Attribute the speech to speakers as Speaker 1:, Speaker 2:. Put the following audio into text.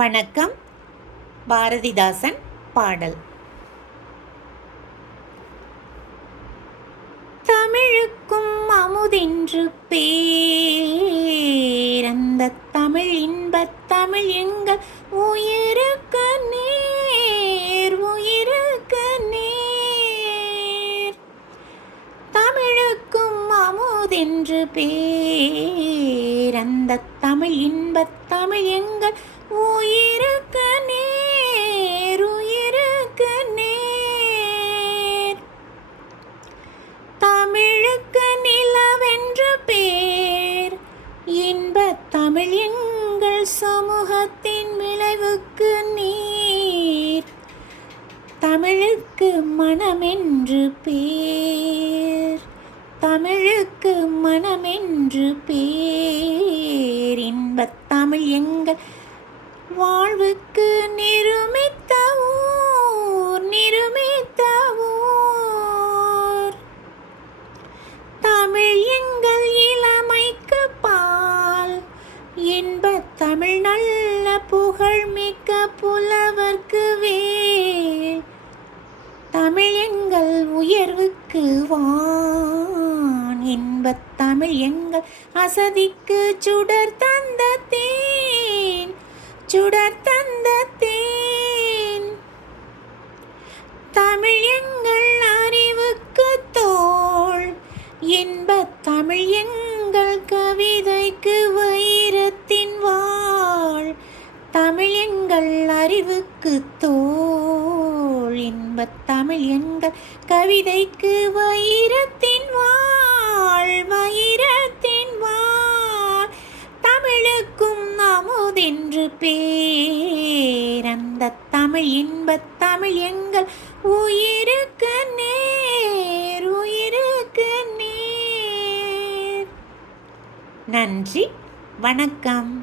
Speaker 1: வணக்கம் பாரதிதாசன் பாடல் தமிழுக்கும் அமுதென்று பேரந்த தமிழ் இன்பத் தமிழ் எங்கள் உயிருக்கு நேர் உயிருக்கு நேர் தமிழுக்கும் அமுதென்று பேரந்த தமிழ் இன்பத் தமிழ் எங்கள் உயிருக்க நேர் உயிருக்க நேர் தமிழுக்கு நிலவென்ற பேர் இன்ப தமிழ் எங்கள் சமூகத்தின் விளைவுக்கு நீர் தமிழுக்கு மனமென்று பேர் தமிழுக்கு மனமென்று பேர் இன்பத் தமிழ் எங்கள் வாழ்வுக்கு நிருமித்த ஊர் நிருமித்த ஊர் தமிழ் எங்கள் இளமைக்கு பால் இன்ப தமிழ் நல்ல புகழ் மிக்க புலவர்க்கு வேல் தமிழ் எங்கள் உயர்வுக்கு வா இன்பத் தமிழ் எங்கள் அசதிக்கு சுடர் தந்த தேன் சுடர் தந்த தேன் தமிழ் எங்கள் அறிவுக்கு தோல் இன்பத் தமிழ் எங்கள் கவிதைக்கு வைரத்தின் வாழ் தமிழ் எங்கள் அறிவுக்கு தோல் இன்பத் தமிழ் எங்கள் கவிதைக்கு வைரத்தின் வாழ் பேர் அந்த தமிழ் இன்பத் தமிழ் எங்கள் உயிருக்கு நேர் உயிருக்கு நேர் நன்றி வணக்கம்